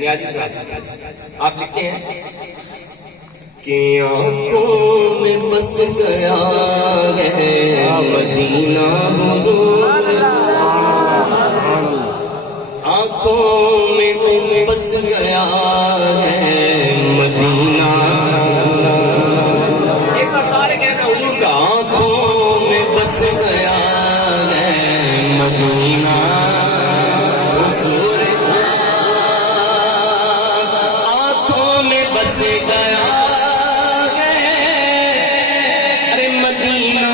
نیازی صاحب آپ لکھتے ہیں کہ آنکھوں میں بس گیا ہے مدینہ حضور، آنکھوں میں بس گیا ہے مدینہ، ایک بار سارے کہنا حضور کا، آنکھوں میں بس گیا ہے مدینہ حضور کا، آنکھوں میں بس گیا ہے مدینہ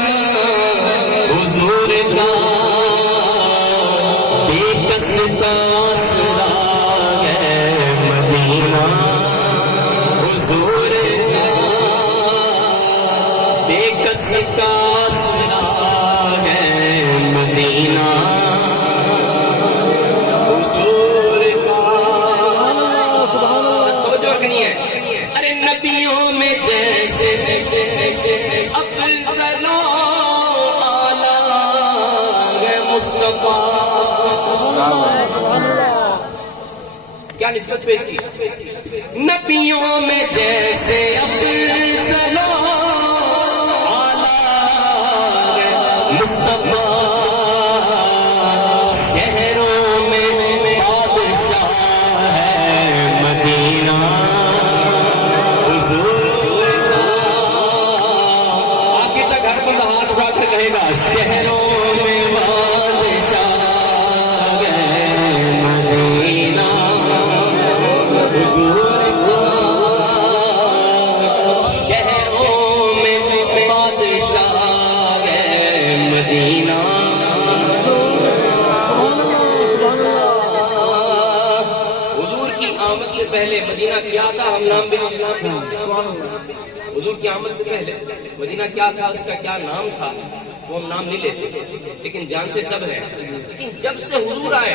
حضور کا، بے کس ساس ہے مدینہ حضور کا، بے کس ساس ہے مدینہ حضور کا۔ توجہ رکھنی ہے، ارے نبیوں میں جیسے افضل و اعلیٰ ہے مصطفیٰ، کیا نسبت پیش کی، نبیوں میں جیسے افضل و اعلیٰ ہے مصطفیٰ، شہروں میں بادشاہ ہے مدینہ حضور کا، آگے تک ہر بندہ ہاتھ اٹھا کر کہے گا شہروں میں بادشاہ ہے مدینہ حضور کا، شہروں میں بادشاہ ہے مدینہ، حضور کی آمد سے پہلے مدینہ کیا تھا، ہم نام بھی حضور کی آمد سے پہلے مدینہ کیا تھا، اس کا کیا نام تھا، وہ ہم نام نہیں لیتے لیکن جانتے سب ہیں، لیکن جب سے حضور آئے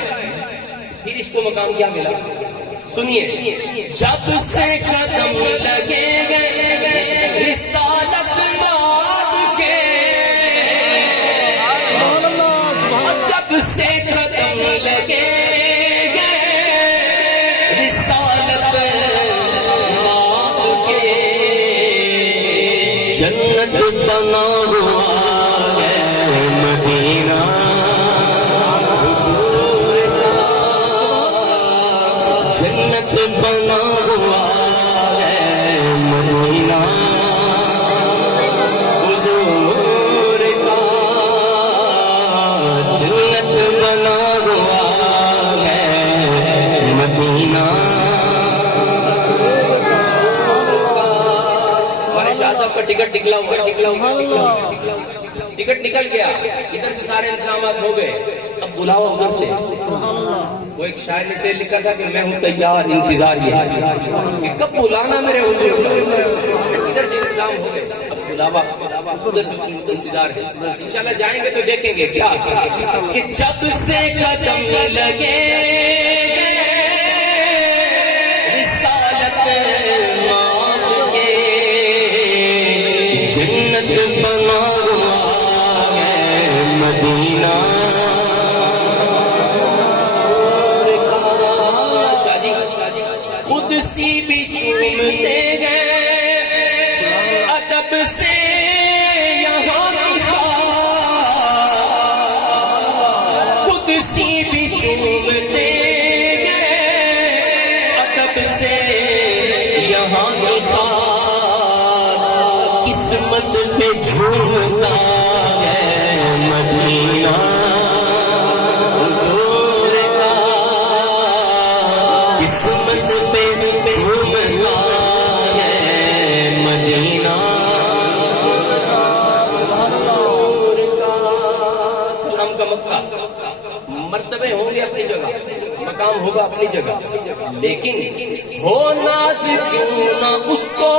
پھر اس کو مقام کیا ملا، سنیے، جب سے قدم لگے گئے رسالت باب کے، جب سے قدم لگے گئے رسالت باب کے، جنت بنا ہوا ہے مدینہ حضور کا، جنت بنا ہوا ہے مدینہ حضور کا، جنت بنا ہوا ہے مدینہ۔ ہمارے شاہ صاحب کا ٹکٹ نکلا ہوا، ٹکٹ نکل گیا، ادھر سے سارے انتظامات ہو گئے، اب بلاؤ ادھر سے، وہ ایک شاعر نے سے لکھا تھا کہ میں ہوں تیار انتظار یہ، کہ کب بلانا میرے حضور، ادھر سے انتظام ہو گئے، اب بلاوا ادھر سے انتظار ہے، انشاءاللہ جائیں گے تو دیکھیں گے کیا کہ جب سے قدم لگے رسالت مانگ کے، جنت بنا ہوا ہے مدینہ خود سی بھی چومتے گئے ادب سے یہاں کی خاک، خود سی بھی چومتے گئے ادب سے یہاں کی خاک، قسمت پہ جھومتا ہے مدینہ حضور کا، قسمت پہ جھومتا ہے مدینہ حضور کا۔ کلام کا مکہ، مرتبے ہوں گے اپنی جگہ، مقام ہوگا اپنی جگہ، لیکن ہو ناز کیوں نہ اس کو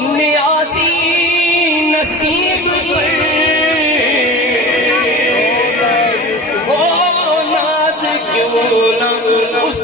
نیازی نصیب پر، ہو ناز کیوں نہ اس